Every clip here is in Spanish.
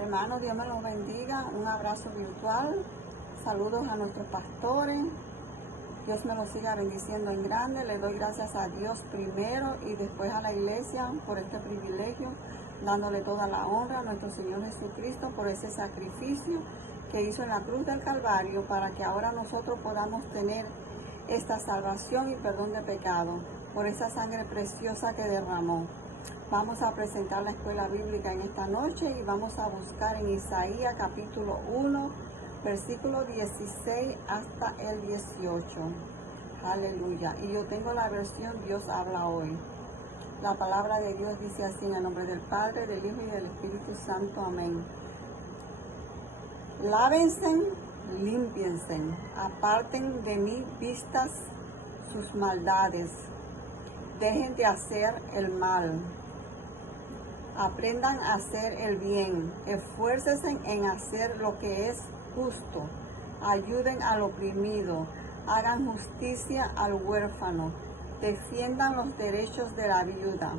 Hermanos, Dios me los bendiga. Un abrazo virtual. Saludos a nuestros pastores. Dios me los siga bendiciendo en grande. Le doy gracias a Dios primero y después a la iglesia por este privilegio, dándole toda la honra a nuestro Señor Jesucristo por ese sacrificio que hizo en la cruz del Calvario para que ahora nosotros podamos tener esta salvación y perdón de pecado por esa sangre preciosa que derramó. Vamos a presentar la escuela bíblica en esta noche y vamos a buscar en Isaías capítulo 1, versículo 16 hasta el 18. Aleluya. Y yo tengo la versión Dios habla hoy. La palabra de Dios dice así: en el nombre del Padre, del Hijo y del Espíritu Santo. Amén. Lávense, límpiense, aparten de mí vistas sus maldades. Dejen de hacer el mal. Aprendan a hacer el bien. Esfuércense en hacer lo que es justo. Ayuden al oprimido. Hagan justicia al huérfano. Defiendan los derechos de la viuda.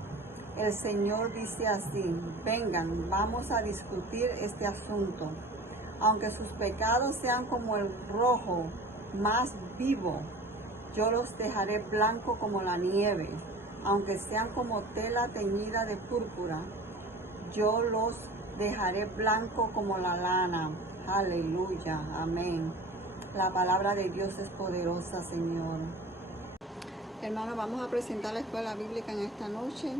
El Señor dice así: vengan, vamos a discutir este asunto. Aunque sus pecados sean como el rojo más vivo, yo los dejaré blanco como la nieve. Aunque sean como tela teñida de púrpura, yo los dejaré blanco como la lana. Aleluya, amén. La palabra de Dios es poderosa, Señor. Hermanos, vamos a presentar la escuela bíblica en esta noche.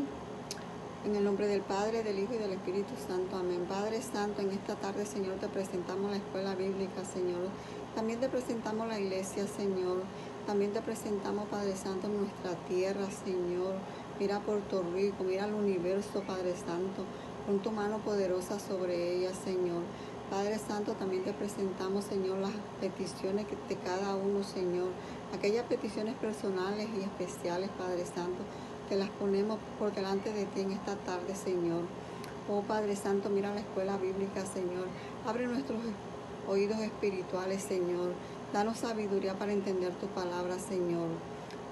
En el nombre del Padre, del Hijo y del Espíritu Santo. Amén. Padre Santo, en esta tarde, Señor, te presentamos la escuela bíblica, Señor. También te presentamos la iglesia, Señor. También te presentamos, Padre Santo, nuestra tierra, Señor. Mira Puerto Rico, mira el universo, Padre Santo. Pon tu mano poderosa sobre ella, Señor. Padre Santo, también te presentamos, Señor, las peticiones de cada uno, Señor. Aquellas peticiones personales y especiales, Padre Santo, te las ponemos por delante de ti en esta tarde, Señor. Oh Padre Santo, mira la escuela bíblica, Señor. Abre nuestros oídos espirituales, Señor. Danos sabiduría para entender tu palabra, Señor.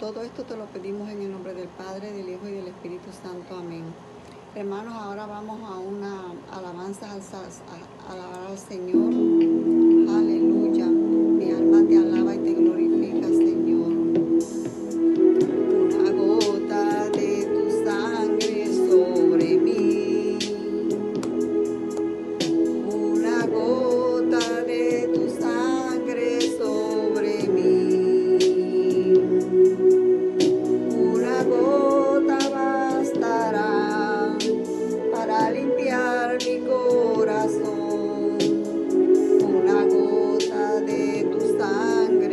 Todo esto te lo pedimos en el nombre del Padre, del Hijo y del Espíritu Santo. Amén. Hermanos, ahora vamos a una alabanza a alabar al Señor. Aleluya. Mi alma te alaba y te glorifica, Señor. Una gota de tu sangre sobre mí. Una gota de tu sangre sobre mí. Una gota bastará para limpiar mi corazón. Una gota de tu sangre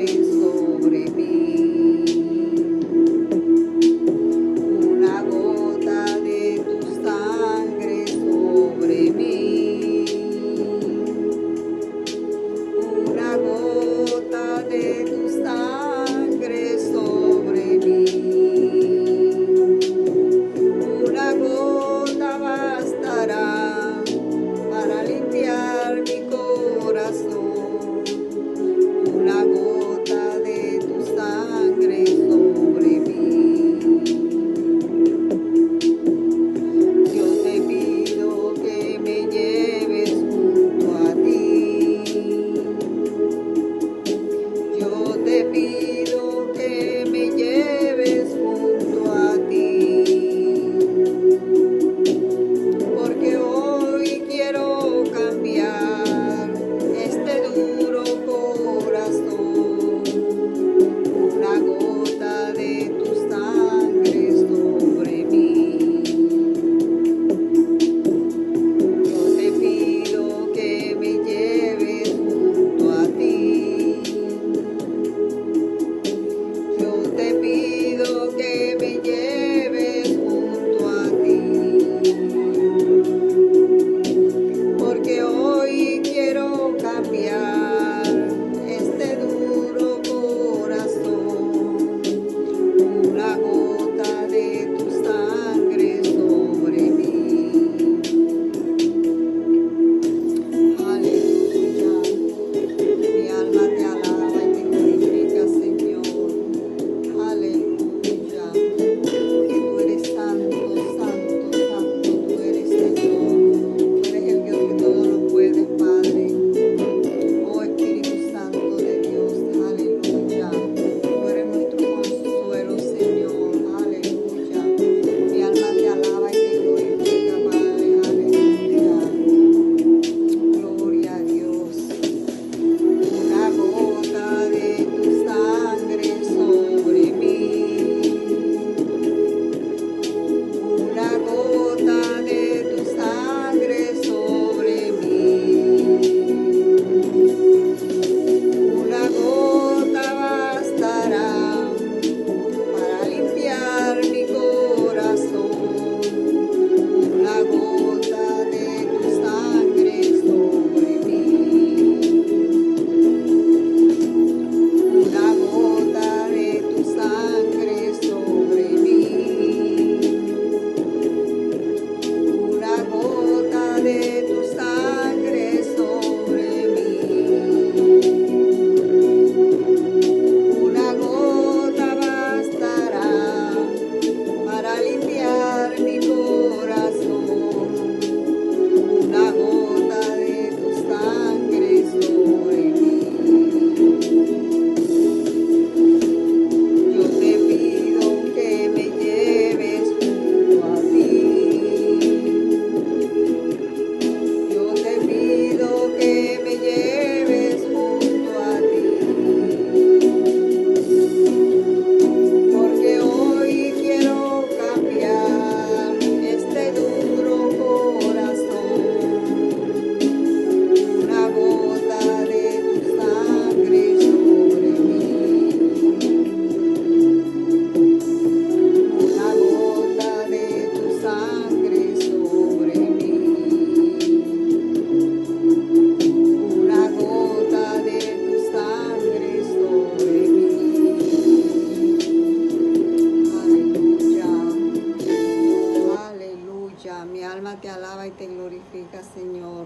y te glorifica, Señor.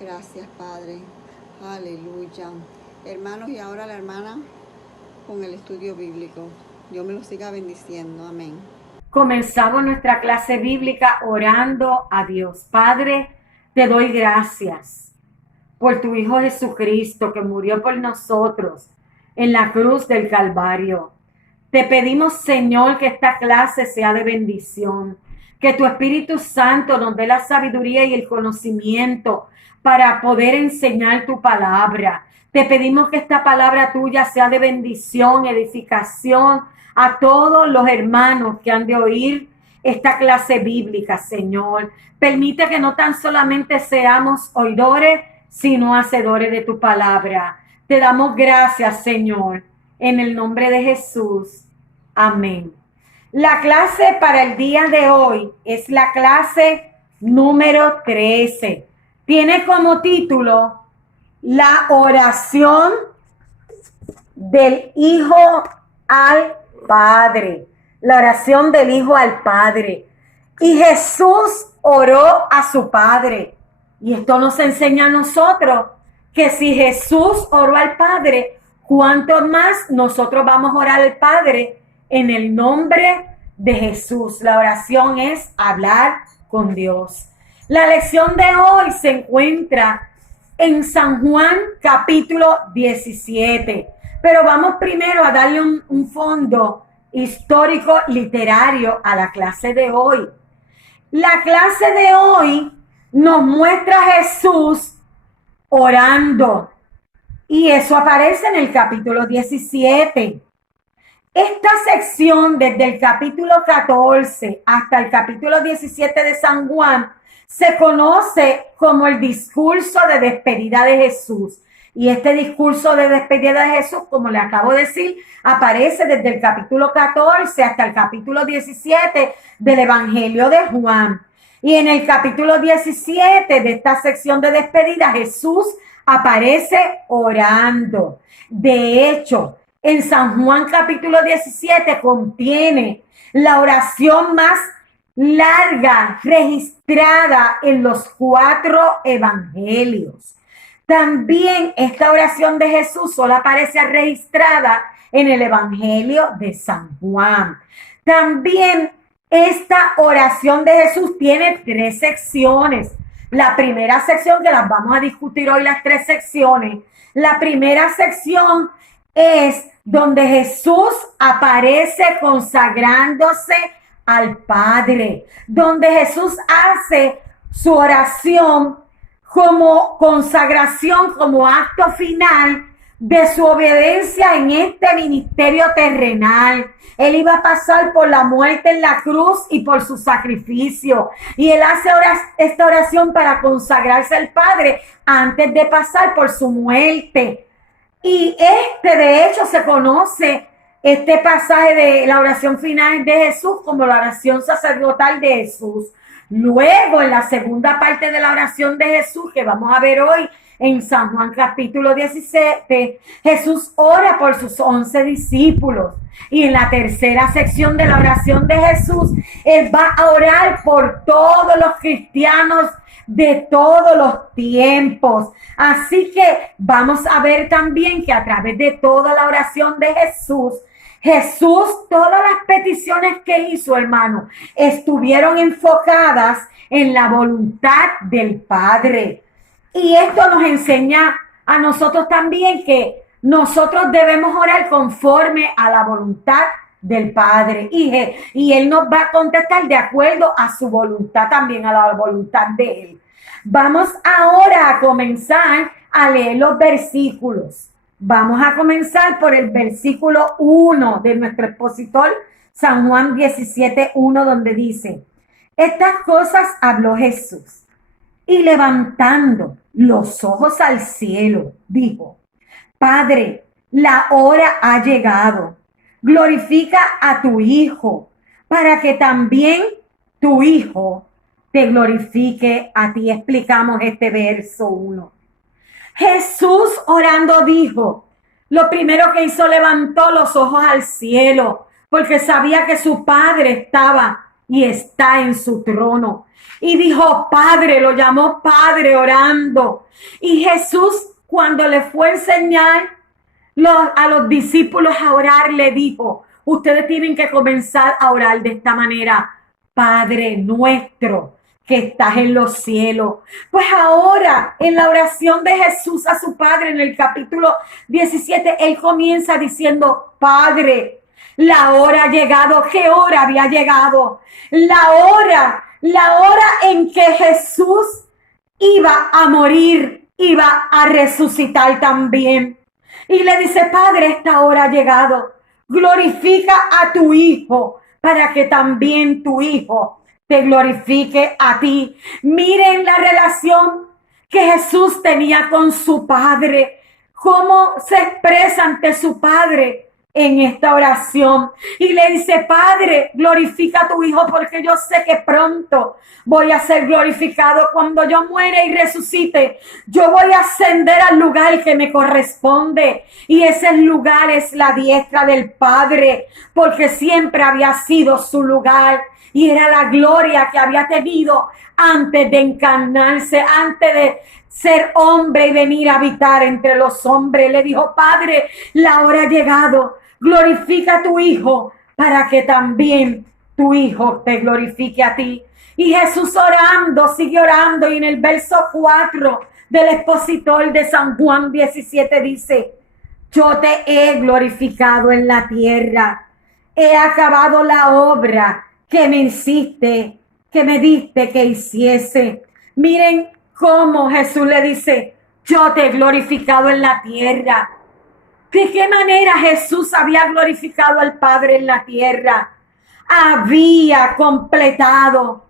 Gracias, Padre. Aleluya. Hermanos, y ahora la hermana con el estudio bíblico. Dios me lo siga bendiciendo. Amén. Comenzamos nuestra clase bíblica orando a Dios. Padre, te doy gracias por tu Hijo Jesucristo que murió por nosotros en la cruz del Calvario. Te pedimos, Señor, que esta clase sea de bendición, que tu Espíritu Santo nos dé la sabiduría y el conocimiento para poder enseñar tu palabra. Te pedimos que esta palabra tuya sea de bendición, edificación a todos los hermanos que han de oír esta clase bíblica, Señor. Permite que no tan solamente seamos oidores, sino hacedores de tu palabra. Te damos gracias, Señor, en el nombre de Jesús. Amén. La clase para el día de hoy es la clase número 13. Tiene como título la oración del Hijo al Padre. La oración del Hijo al Padre. Y Jesús oró a su Padre. Y esto nos enseña a nosotros que si Jesús oró al Padre, ¿cuánto más nosotros vamos a orar al Padre en el nombre de Jesús? La oración es hablar con Dios. La lección de hoy se encuentra en San Juan capítulo 17. Pero vamos primero a darle un fondo histórico literario a la clase de hoy. La clase de hoy nos muestra a Jesús orando. Y eso aparece en el capítulo 17. Esta sección, desde el capítulo 14 hasta el capítulo 17 de San Juan, se conoce como el discurso de despedida de Jesús. Y este discurso de despedida de Jesús, como le acabo de decir, aparece desde el capítulo 14 hasta el capítulo 17 del Evangelio de Juan. Y en el capítulo 17 de esta sección de despedida, Jesús aparece orando. De hecho, en San Juan capítulo 17 contiene la oración más larga registrada en los 4 evangelios. También esta oración de Jesús solo aparece registrada en el Evangelio de San Juan. También esta oración de Jesús tiene 3 secciones. La primera sección, que las vamos a discutir hoy, las 3 secciones. La primera sección es donde Jesús aparece consagrándose al Padre, donde Jesús hace su oración como consagración, como acto final de su obediencia en este ministerio terrenal. Él iba a pasar por la muerte en la cruz y por su sacrificio. Y él hace esta oración para consagrarse al Padre antes de pasar por su muerte. Y de hecho, se conoce este pasaje de la oración final de Jesús como la oración sacerdotal de Jesús. Luego, en la segunda parte de la oración de Jesús, que vamos a ver hoy en San Juan capítulo 17, Jesús ora por sus 11 discípulos. Y en la tercera sección de la oración de Jesús, Él va a orar por todos los cristianos de todos los tiempos. Así que vamos a ver también que a través de toda la oración de Jesús, todas las peticiones que hizo, hermano, estuvieron enfocadas en la voluntad del Padre. Y esto nos enseña a nosotros también que nosotros debemos orar conforme a la voluntad del Padre. Y Él nos va a contestar de acuerdo a su voluntad, también a la voluntad de Él. Vamos ahora a comenzar a leer los versículos. Vamos a comenzar por el versículo 1 de nuestro expositor, San Juan 17:1, donde dice: estas cosas habló Jesús, y levantando los ojos al cielo, dijo: Padre, la hora ha llegado. Glorifica a tu Hijo, para que también tu Hijo te glorifique a ti. Explicamos este verso 1. Jesús orando dijo, lo primero que hizo, levantó los ojos al cielo, porque sabía que su Padre estaba y está en su trono. Y dijo Padre, lo llamó Padre orando. Y Jesús, cuando le fue a enseñar a los discípulos a orar, le dijo, ustedes tienen que comenzar a orar de esta manera: Padre nuestro que estás en los cielos. Pues ahora, en la oración de Jesús a su Padre, en el capítulo 17, él comienza diciendo: Padre, la hora ha llegado. ¿Qué hora había llegado? La hora en que Jesús iba a morir, iba a resucitar también. Y le dice: Padre, esta hora ha llegado. Glorifica a tu Hijo para que también tu Hijo te glorifique a ti. Miren la relación que Jesús tenía con su Padre, cómo se expresa ante su Padre en esta oración. Y le dice: Padre, glorifica a tu Hijo, porque yo sé que pronto voy a ser glorificado. Cuando yo muera y resucite, yo voy a ascender al lugar que me corresponde, y ese lugar es la diestra del Padre, porque siempre había sido su lugar y era la gloria que había tenido antes de encarnarse, antes de ser hombre y venir a habitar entre los hombres. Le dijo: Padre, la hora ha llegado. Glorifica a tu Hijo para que también tu Hijo te glorifique a ti. Y Jesús orando, sigue orando, y en el verso 4 del expositor de San Juan 17 dice: yo te he glorificado en la tierra, he acabado la obra que me hiciste, que me diste que hiciese. Miren cómo Jesús le dice: yo te he glorificado en la tierra. ¿De qué manera Jesús había glorificado al Padre en la tierra? Había completado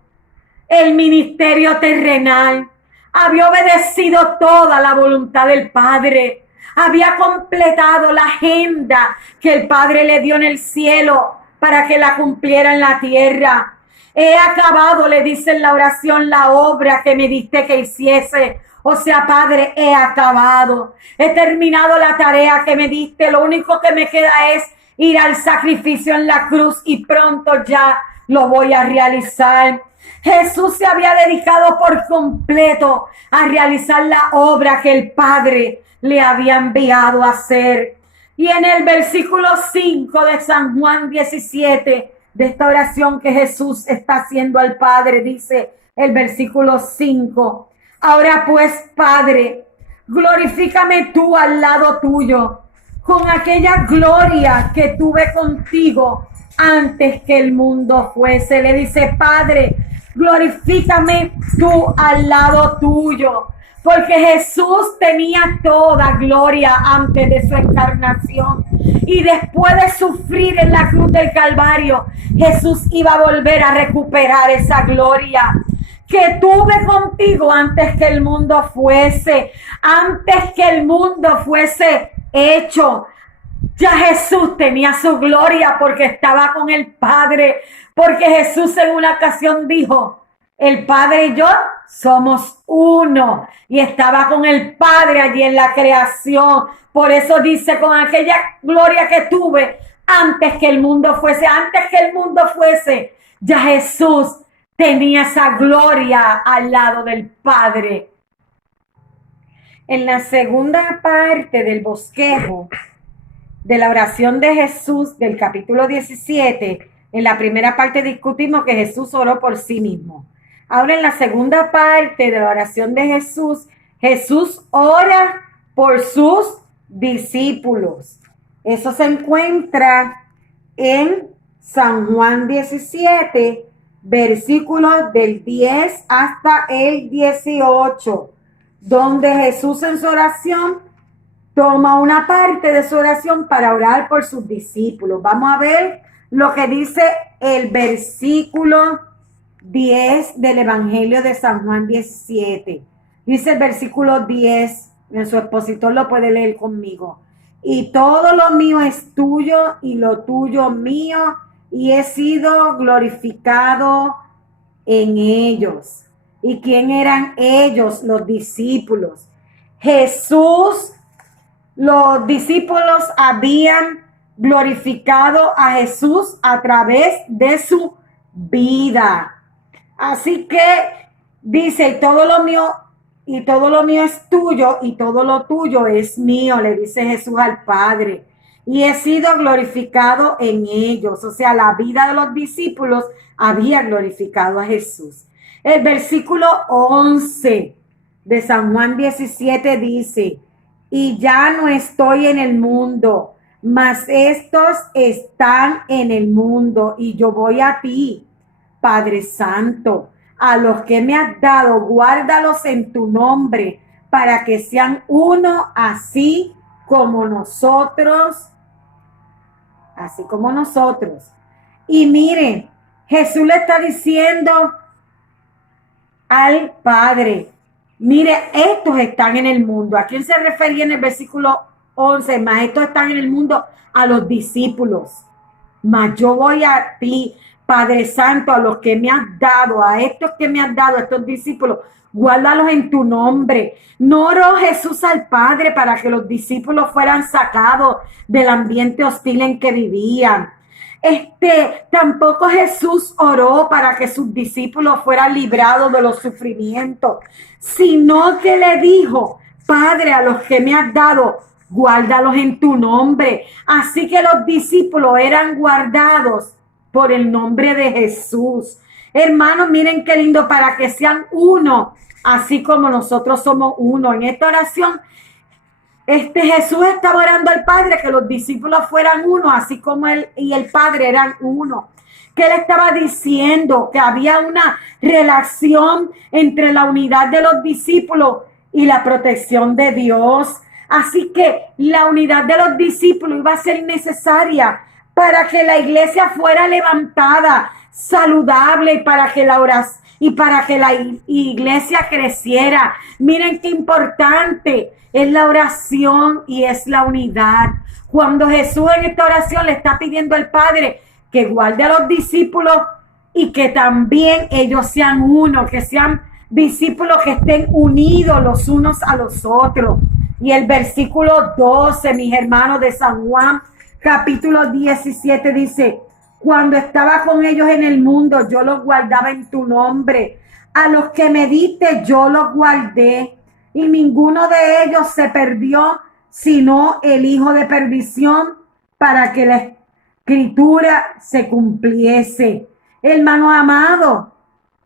el ministerio terrenal, había obedecido toda la voluntad del Padre, había completado la agenda que el Padre le dio en el cielo para que la cumpliera en la tierra. He acabado, le dice en la oración, la obra que me diste que hiciese. O sea, Padre, he acabado, he terminado la tarea que me diste. Lo único que me queda es ir al sacrificio en la cruz, y pronto ya lo voy a realizar. Jesús se había dedicado por completo a realizar la obra que el Padre le había enviado a hacer. Y en el versículo 5 de San Juan 17, de esta oración que Jesús está haciendo al Padre, dice el versículo 5: ahora pues, Padre, glorifícame tú al lado tuyo, con aquella gloria que tuve contigo antes que el mundo fuese. Le dice: Padre, glorifícame tú al lado tuyo, porque Jesús tenía toda gloria antes de su encarnación, y después de sufrir en la cruz del Calvario, Jesús iba a volver a recuperar esa gloria que tuve contigo antes que el mundo fuese hecho. Ya Jesús tenía su gloria porque estaba con el Padre, porque Jesús en una ocasión dijo: el Padre y yo somos uno, y estaba con el Padre allí en la creación. Por eso dice: con aquella gloria que tuve antes que el mundo fuese, ya Jesús tenía esa gloria al lado del Padre. En la segunda parte del bosquejo de la oración de Jesús del capítulo 17, en la primera parte discutimos que Jesús oró por sí mismo. Ahora, en la segunda parte de la oración de Jesús, Jesús ora por sus discípulos. Eso se encuentra en San Juan 17, versículos del 10 hasta el 18, donde Jesús en su oración toma una parte de su oración para orar por sus discípulos. Vamos a ver lo que dice el versículo 10 del Evangelio de San Juan 17. Dice el versículo 10, en su expositor lo puede leer conmigo: y todo lo mío es tuyo, y lo tuyo mío, y he sido glorificado en ellos. ¿Y quién eran ellos? Los discípulos. Jesús, los discípulos habían glorificado a Jesús a través de su vida. Así que dice, y todo lo mío es tuyo, y todo lo tuyo es mío, le dice Jesús al Padre. Y he sido glorificado en ellos. O sea, la vida de los discípulos había glorificado a Jesús. El versículo 11 de San Juan 17 dice, y ya no estoy en el mundo, mas estos están en el mundo, y yo voy a ti, Padre Santo. A los que me has dado, guárdalos en tu nombre, para que sean uno, así como nosotros. Y miren, Jesús le está diciendo al Padre, mire, estos están en el mundo. ¿A quién se refería en el versículo 11? Más estos están en el mundo, a los discípulos. Mas yo voy a ti, Padre Santo, a los que me has dado, a estos que me has dado, a estos discípulos, guárdalos en tu nombre. No oró Jesús al Padre para que los discípulos fueran sacados del ambiente hostil en que vivían. Tampoco Jesús oró para que sus discípulos fueran librados de los sufrimientos, sino que le dijo, Padre, a los que me has dado, guárdalos en tu nombre. Así que los discípulos eran guardados por el nombre de Jesús. Hermanos, miren qué lindo, para que sean uno, así como nosotros somos uno. En esta oración, Jesús estaba orando al Padre que los discípulos fueran uno, así como él y el Padre eran uno. Que él estaba diciendo que había una relación entre la unidad de los discípulos y la protección de Dios. Así que la unidad de los discípulos iba a ser necesaria para que la iglesia fuera levantada, saludable, y para que la iglesia creciera. Miren qué importante es la oración y es la unidad. Cuando Jesús en esta oración le está pidiendo al Padre que guarde a los discípulos y que también ellos sean uno, que sean discípulos que estén unidos los unos a los otros. Y el versículo 12, mis hermanos, de San Juan, capítulo 17, dice, cuando estaba con ellos en el mundo, yo los guardaba en tu nombre. A los que me diste, yo los guardé. Y ninguno de ellos se perdió, sino el hijo de perdición, para que la escritura se cumpliese. Hermano amado,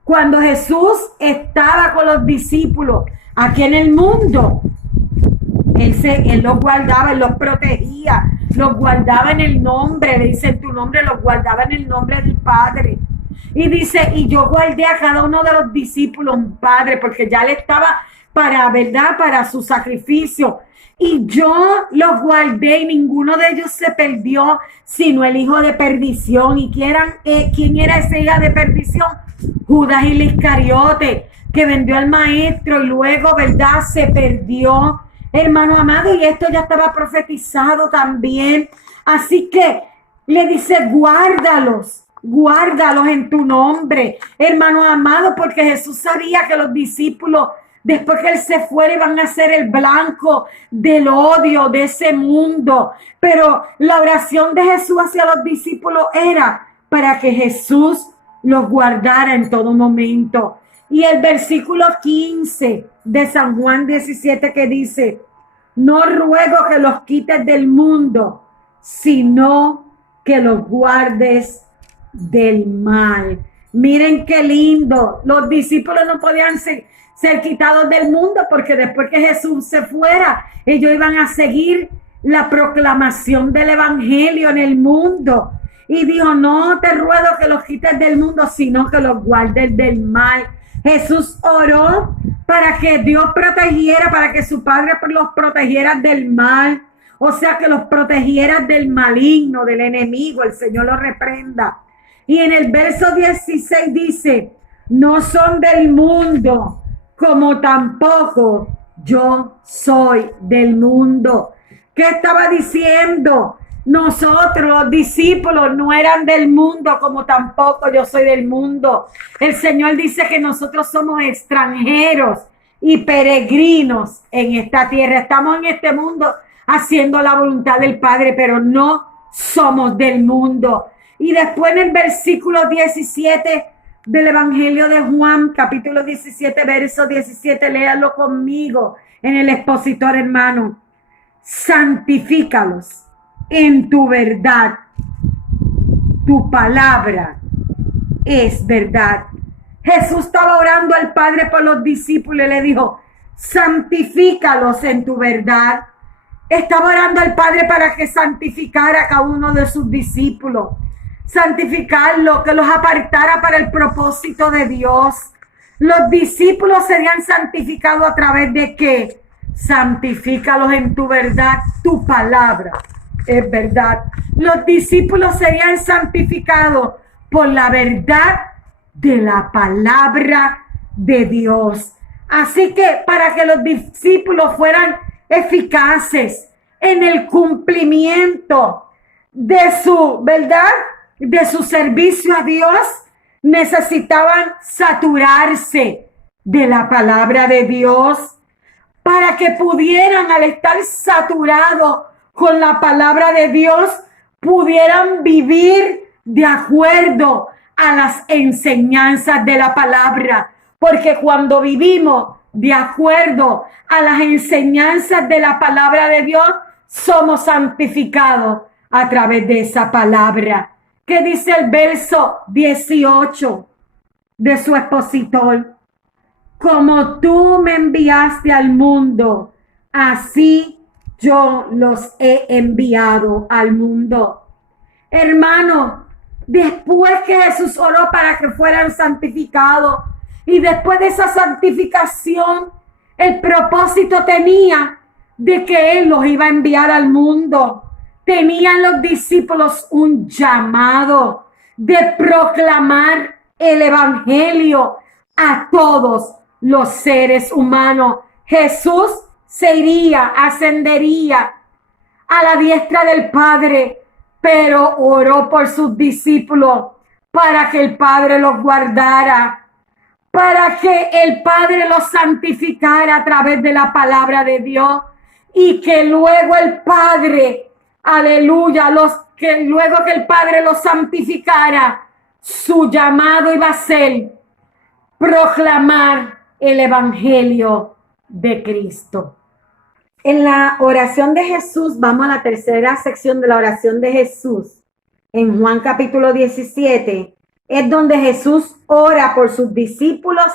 cuando Jesús estaba con los discípulos aquí en el mundo, Él los guardaba, Él los protegía, los guardaba en el nombre, le dice en tu nombre, los guardaba en el nombre del Padre. Y dice, y yo guardé a cada uno de los discípulos, Padre, porque ya le estaba para su sacrificio. Y yo los guardé y ninguno de ellos se perdió, sino el hijo de perdición. ¿Y quién era ese hijo de perdición? Judas el Iscariote, que vendió al maestro y luego, ¿verdad?, se perdió. Hermano amado, y esto ya estaba profetizado también. Así que le dice, guárdalos en tu nombre, hermano amado, porque Jesús sabía que los discípulos, después que Él se fuera, iban a ser el blanco del odio de ese mundo. Pero la oración de Jesús hacia los discípulos era para que Jesús los guardara en todo momento. Y el versículo 15 de San Juan 17 que dice, no ruego que los quites del mundo, sino que los guardes del mal. Miren qué lindo. Los discípulos no podían ser quitados del mundo, porque después que Jesús se fuera, ellos iban a seguir la proclamación del evangelio en el mundo. Y dijo, no te ruego que los quites del mundo, sino que los guardes del mal. Jesús oró para que Dios protegiera, para que su Padre los protegiera del mal. O sea, que los protegiera del maligno, del enemigo. El Señor los reprenda. Y en el verso 16 dice, no son del mundo, como tampoco yo soy del mundo. ¿Qué estaba diciendo? Nosotros, los discípulos, no eran del mundo, como tampoco yo soy del mundo. El Señor dice que nosotros somos extranjeros y peregrinos en esta tierra. Estamos en este mundo haciendo la voluntad del Padre, pero no somos del mundo. Y después en el versículo 17 del Evangelio de Juan, capítulo 17, verso 17, léalo conmigo en el expositor, hermano. Santifícalos en tu verdad. Tu palabra es verdad. Jesús estaba orando al Padre por los discípulos y le dijo, santifícalos en tu verdad. Estaba orando al Padre para que santificara a cada uno de sus discípulos. Santificarlos, que los apartara para el propósito de Dios. Los discípulos serían santificados a través de ¿qué? Santifícalos en tu verdad, tu palabra es verdad. Los discípulos serían santificados por la verdad de la palabra de Dios. Así que para que los discípulos fueran eficaces en el cumplimiento de su verdad, de su servicio a Dios, necesitaban saturarse de la palabra de Dios para que pudieran, al estar saturados con la palabra de Dios, pudieran vivir de acuerdo a las enseñanzas de la palabra. Porque cuando vivimos de acuerdo a las enseñanzas de la palabra de Dios, somos santificados a través de esa palabra. ¿Qué dice el verso 18 de su expositor? Como tú me enviaste al mundo, así yo los he enviado al mundo. Hermano, después que Jesús oró para que fueran santificados, y después de esa santificación, el propósito tenía de que Él los iba a enviar al mundo. Tenían los discípulos un llamado de proclamar el evangelio a todos los seres humanos. Jesús se iría, ascendería a la diestra del Padre, pero oró por sus discípulos para que el Padre los guardara, para que el Padre los santificara a través de la palabra de Dios, y que luego el Padre, aleluya, luego que el Padre los santificara, su llamado iba a ser proclamar el evangelio de Cristo. En la oración de Jesús, vamos a la tercera sección de la oración de Jesús, en Juan capítulo 17, es donde Jesús ora por sus discípulos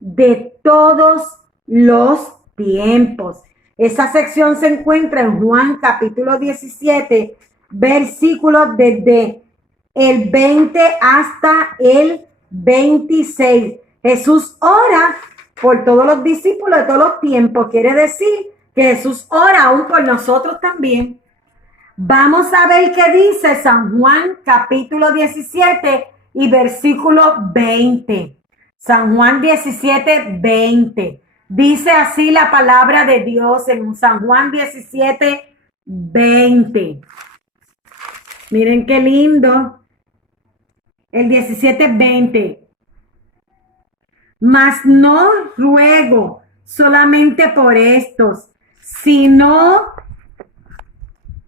de todos los tiempos. Esa sección se encuentra en Juan capítulo 17, versículos desde el 20 hasta el 26. Jesús ora por todos los discípulos de todos los tiempos. Quiere decir que Jesús ora aún por nosotros también. Vamos a ver qué dice San Juan capítulo 17 y versículo 20. San Juan 17, 20. Dice así la palabra de Dios en San Juan 17, 20. Miren qué lindo. El 17, 20. Mas no ruego solamente por estos, sino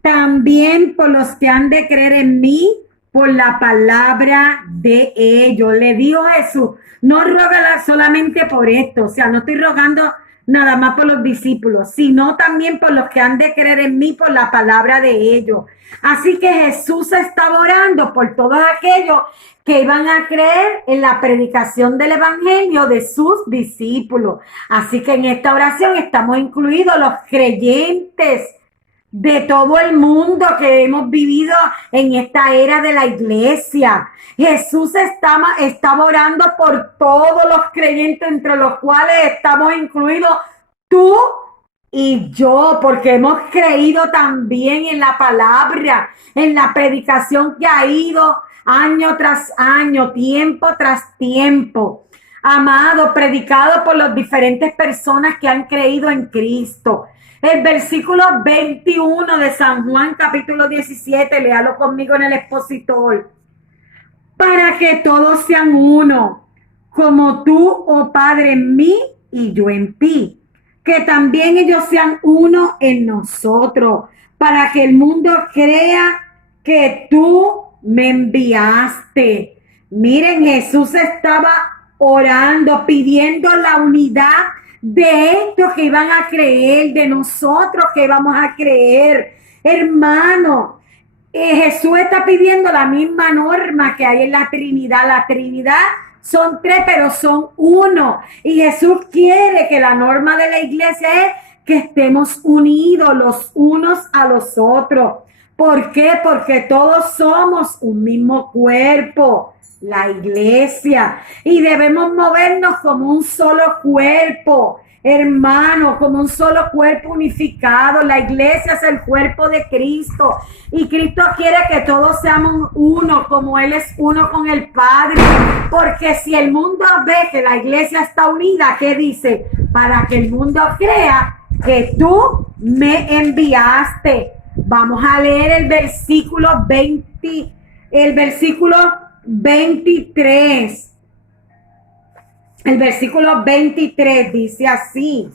también por los que han de creer en mí por la palabra de ellos. Le dijo Jesús, no ruega solamente por esto, o sea, no estoy rogando nada más por los discípulos, sino también por los que han de creer en mí por la palabra de ellos. Así que Jesús estaba orando por todos aquellos que iban a creer en la predicación del evangelio de sus discípulos. Así que en esta oración estamos incluidos los creyentes de todo el mundo que hemos vivido en esta era de la iglesia. Jesús estaba orando por todos los creyentes, entre los cuales estamos incluidos tú y yo, porque hemos creído también en la palabra, en la predicación que ha ido año tras año, tiempo tras tiempo, amado, predicado por las diferentes personas que han creído en Cristo. El versículo 21 de San Juan capítulo 17, léalo conmigo en el expositor. Para que todos sean uno, como tú, oh Padre, en mí y yo en ti. Que también ellos sean uno en nosotros, para que el mundo crea que tú me enviaste. Miren, Jesús estaba orando, pidiendo la unidad de estos que iban a creer, de nosotros que íbamos a creer. Hermano, Jesús está pidiendo la misma norma que hay en la Trinidad. La Trinidad son tres, pero son uno. Y Jesús quiere que la norma de la iglesia es que estemos unidos los unos a los otros. ¿Por qué? Porque todos somos un mismo cuerpo, la iglesia, y debemos movernos como un solo cuerpo, hermano, como un solo cuerpo unificado. La iglesia es el cuerpo de Cristo y Cristo quiere que todos seamos uno, como Él es uno con el Padre, porque si el mundo ve que la iglesia está unida, ¿qué dice? Para que el mundo crea que tú me enviaste. Vamos a leer el versículo 23. El versículo 23 dice así: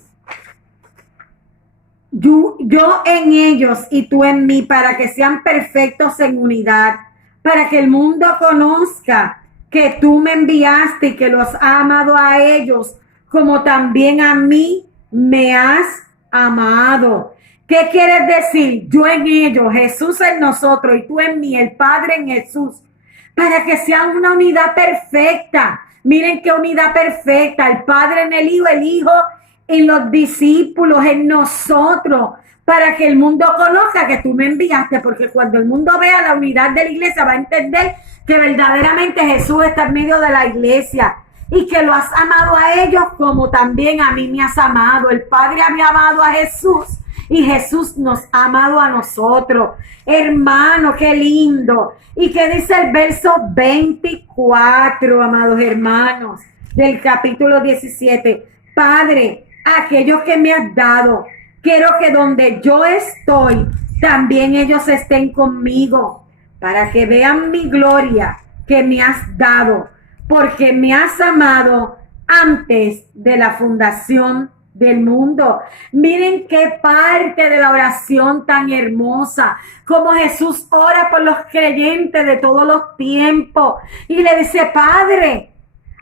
yo en ellos y tú en mí, para que sean perfectos en unidad, para que el mundo conozca que tú me enviaste y que los has amado a ellos, como también a mí me has amado. ¿Qué quieres decir? Yo en ellos, Jesús en nosotros y tú en mí, el Padre en Jesús, para que sean una unidad perfecta. Miren qué unidad perfecta, el Padre en el Hijo en los discípulos, en nosotros, para que el mundo conozca que tú me enviaste, porque cuando el mundo vea la unidad de la iglesia va a entender que verdaderamente Jesús está en medio de la iglesia y que lo has amado a ellos como también a mí me has amado. El Padre había amado a Jesús y Jesús nos ha amado a nosotros. Hermano, qué lindo. ¿Y qué dice el verso 24, amados hermanos, del capítulo 17? Padre, aquellos que me has dado, quiero que donde yo estoy, también ellos estén conmigo, para que vean mi gloria que me has dado, porque me has amado antes de la fundación del mundo. Miren qué parte de la oración tan hermosa, como Jesús ora por los creyentes de todos los tiempos y le dice: Padre,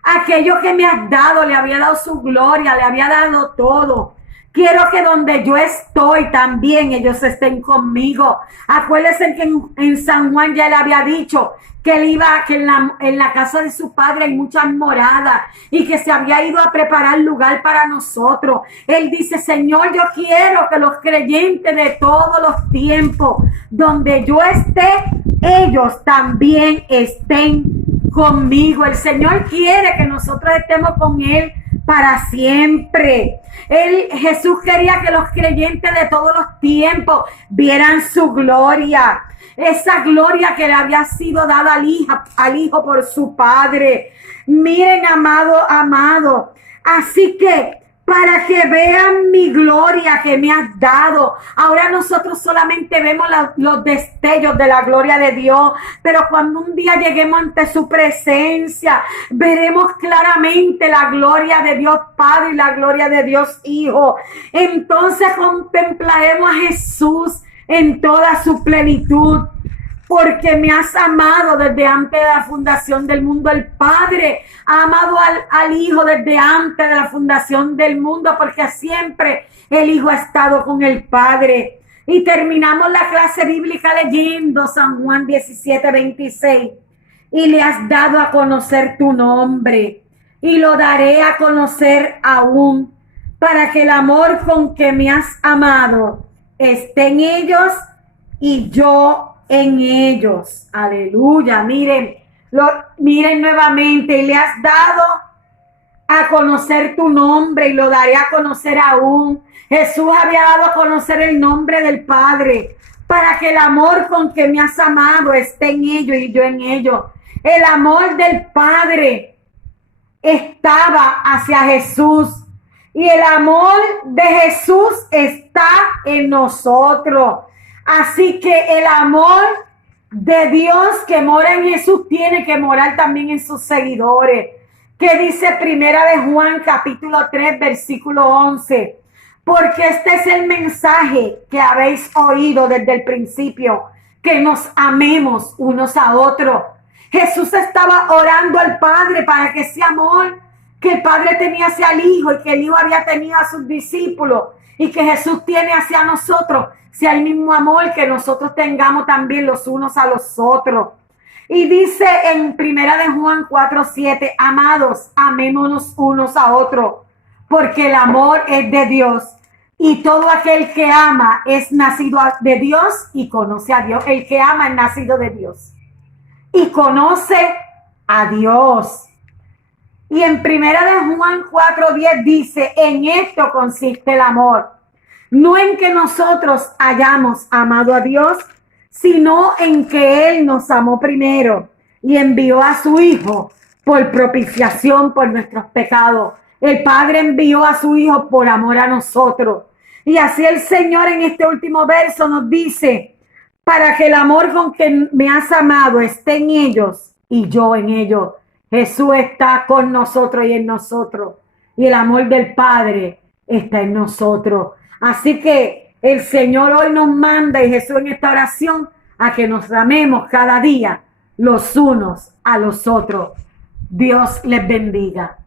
aquello que me has dado, le había dado su gloria, le había dado todo. Quiero que donde yo estoy también ellos estén conmigo. Acuérdense que en San Juan ya le había dicho que él iba, que en la casa de su padre hay muchas moradas y que se había ido a preparar lugar para nosotros. Él dice: Señor, yo quiero que los creyentes de todos los tiempos, donde yo esté, ellos también estén conmigo. El Señor quiere que nosotros estemos con Él para siempre. Jesús quería que los creyentes de todos los tiempos vieran su gloria, esa gloria que le había sido dada al Hijo por su Padre. Miren, amado, así que para que vean mi gloria que me has dado. Ahora nosotros solamente vemos los destellos de la gloria de Dios, pero cuando un día lleguemos ante su presencia, veremos claramente la gloria de Dios Padre y la gloria de Dios Hijo. Entonces contemplaremos a Jesús en toda su plenitud. Porque me has amado desde antes de la fundación del mundo. El Padre ha amado al Hijo desde antes de la fundación del mundo, porque siempre el Hijo ha estado con el Padre. Y terminamos la clase bíblica leyendo San Juan 17:26. Y le has dado a conocer tu nombre, y lo daré a conocer aún, para que el amor con que me has amado esté en ellos y yo en ellos. Aleluya. Miren nuevamente: y le has dado a conocer tu nombre y lo daré a conocer aún. Jesús había dado a conocer el nombre del Padre para que el amor con que me has amado esté en ellos y yo en ellos. El amor del Padre estaba hacia Jesús y el amor de Jesús está en nosotros. Así que el amor de Dios que mora en Jesús tiene que morar también en sus seguidores. ¿Qué dice Primera de Juan capítulo 3 versículo 11? Porque este es el mensaje que habéis oído desde el principio, que nos amemos unos a otros. Jesús estaba orando al Padre para que ese amor que el Padre tenía hacia el Hijo y que el Hijo había tenido a sus discípulos y que Jesús tiene hacia nosotros, sea el mismo amor que nosotros tengamos también los unos a los otros. Y dice en 1 de Juan 4:7, amados, amémonos unos a otros, porque el amor es de Dios. Y todo aquel que ama es nacido de Dios y conoce a Dios. El que ama es nacido de Dios y conoce a Dios. Y en 1 de Juan 4:10 dice, en esto consiste el amor, no en que nosotros hayamos amado a Dios, sino en que Él nos amó primero y envió a su Hijo por propiciación por nuestros pecados. El Padre envió a su Hijo por amor a nosotros. Y así el Señor en este último verso nos dice, para que el amor con que me has amado esté en ellos y yo en ellos. Jesús está con nosotros y en nosotros. Y el amor del Padre está en nosotros. Así que el Señor hoy nos manda, y Jesús en esta oración, a que nos amemos cada día los unos a los otros. Dios les bendiga.